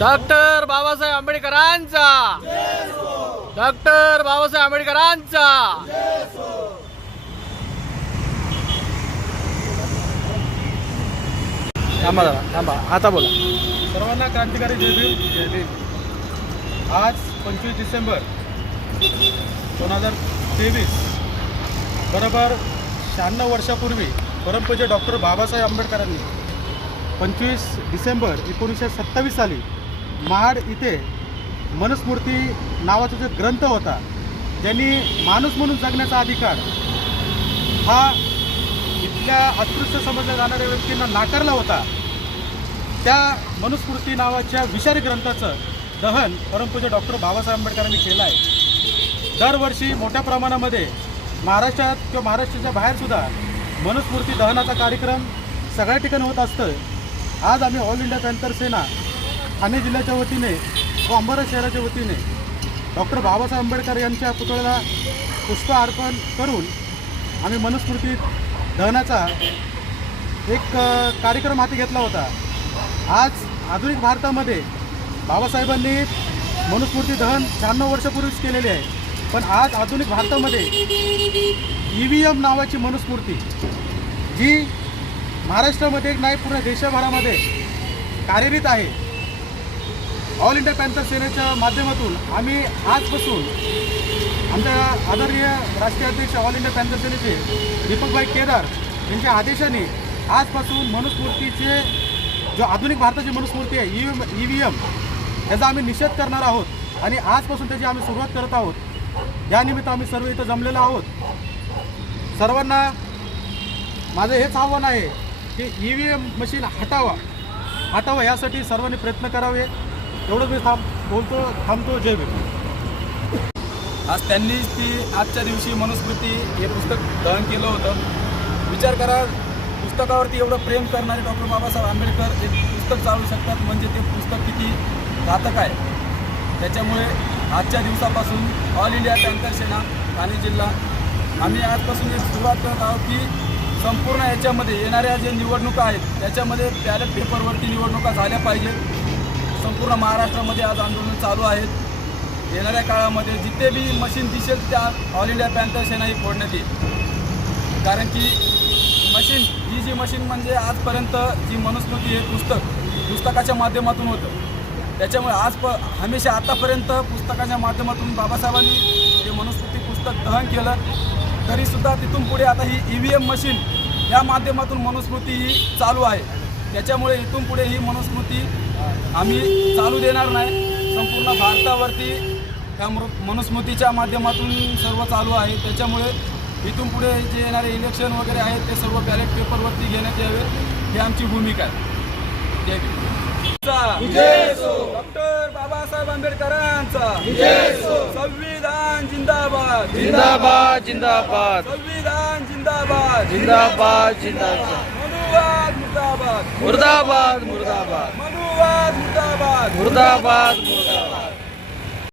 Doctor Babasaheb आंबेडकरांचा. Doctor Babasaheb आंबेडकरांचा. थांबा दादा थांबा. आता बोला. सर्वांना क्रांतिकारी जय आज पंचवीस डिसेंबर दोन हजार तेवीस बरोबर शहाण्णव वर्षापूर्वी परमपूज्य डॉक्टर बाबासाहेब आंबेडकरांनी पंचवीस डिसेंबर एकोणीसशे सत्तावीस साली महाड इथे मनस्मृती नावाचा जो ग्रंथ होता ज्यांनी माणूस म्हणून जगण्याचा अधिकार हा इथल्या अस्पृश्य समजल्या जाणाऱ्या व्यक्तींना नाकारला होता. त्या मनुस्मृती नावाच्या विषारी ग्रंथाचं दहन परमपूज्य डॉक्टर बाबासाहेब आंबेडकरांनी केलं आहे दरवर्षी मोठ्या प्रमाणामध्ये महाराष्ट्रात किंवा महाराष्ट्राच्या बाहेरसुद्धा मनुस्मृती दहनाचा कार्यक्रम सगळ्या ठिकाणी होत असतं आज आम्ही all India panther Sena Thane जिल्ह्याच्या वतीने व अंबारा शहराच्या वतीने डॉक्टर बाबासाहेब आंबेडकर यांच्या पुतळ्याला पुष्प अर्पण करून आम्ही मनुस्मृती दहनाचा एक कार्यक्रम हाती घेतला होता. आज आधुनिक भारतामध्ये बाबासाहेबांनी मनुस्मृती दहन शहाण्णव वर्षापूर्वीच केलेले आहे. पण आज आधुनिक भारतामध्ये ई व्ही एम नावाची मनुस्मृती जी महाराष्ट्रामध्ये नाही पूर्ण देशभरामध्ये कार्यरत आहे. ऑल इंडिया पॅन्थर सेनेच्या माध्यमातून आम्ही आजपासून आमच्या आदरणीय राष्ट्रीय अध्यक्ष ऑल इंडिया पॅन्थर सेनेचे दीपकभाई केदार यांच्या आदेशाने आजपासून मनुस्मूर्तीचे जो आधुनिक भारताची मनुस्मूर्ती आहे ई ई व्ही एम याचा आम्ही निषेध करणार आहोत. आणि आजपासून त्याची आम्ही सुरुवात करत आहोत. यानिमित्त आम्ही सर्व इथं जमलेलो आहोत. सर्वांना माझं हेच आव्हान आहे की ई व्ही एम मशीन हटावा. हटावा यासाठी सर्वांनी प्रयत्न करावे. एवढं मी थांब बोलतो थांबतो. जय भीम. आज त्यांनीच ती आजच्या दिवशी मनुस्मृती हे पुस्तक दहन केलं होतं. विचार करा पुस्तकावरती एवढं प्रेम करणारे डॉक्टर बाबासाहेब आंबेडकर एक पुस्तक चालू शकतात. म्हणजे ते पुस्तक किती घातक आहे. त्याच्यामुळे आजच्या दिवसापासून all India tanker Sena Thane जिल्हा. आम्ही आजपासून एक सुरुवात करत आहोत की संपूर्ण याच्यामध्ये येणाऱ्या जे निवडणुका आहेत त्याच्यामध्ये बॅलेट पेपरवरती निवडणुका झाल्या पाहिजेत. संपूर्ण महाराष्ट्रामध्ये आज आंदोलन चालू आहेत. येणाऱ्या काळामध्ये जिथे बी मशीन दिसेल त्या ऑल इंडिया पॅन्थर सेना ही फोडण्यात येईल. कारण की मशीन ही जी मशीन म्हणजे आजपर्यंत जी मनुस्मृती हे पुस्तक पुस्तकाच्या माध्यमातून होतं. त्याच्यामुळे आज प हमेशा आतापर्यंत पुस्तकाच्या माध्यमातून बाबासाहेबांनी जे मनुस्मृती पुस्तक दहन केलं तरीसुद्धा तिथून पुढे आता ही ई व्ही एम मशीन या माध्यमातून मनुस्मृती ही चालू आहे. त्याच्यामुळे इथून पुढे ही मनुस्मृती आम्ही चालू देणार नाही. संपूर्ण भारतावरती त्या मृ मनुस्मृतीच्या माध्यमातून सर्व चालू आहे. त्याच्यामुळे इथून पुढे जे येणारे इलेक्शन वगैरे आहेत ते सर्व बॅलेट पेपरवरती घेण्यात यावे. ही आमची भूमिका आहे. जय भीम. बाबासाहेब आंबेडकरांचा. संविधान जिंदाबाद. जिंदाबाद जिंदाबाद. संविधान जिंदाबाद. जिंदाबाद जिंदाबाद. मनुवाद मुर्दाबाद. मुर्दाबाद मुर्दाबाद. मनुवाद मुर्दाबाद. मुर्दाबाद मुर्दाबाद.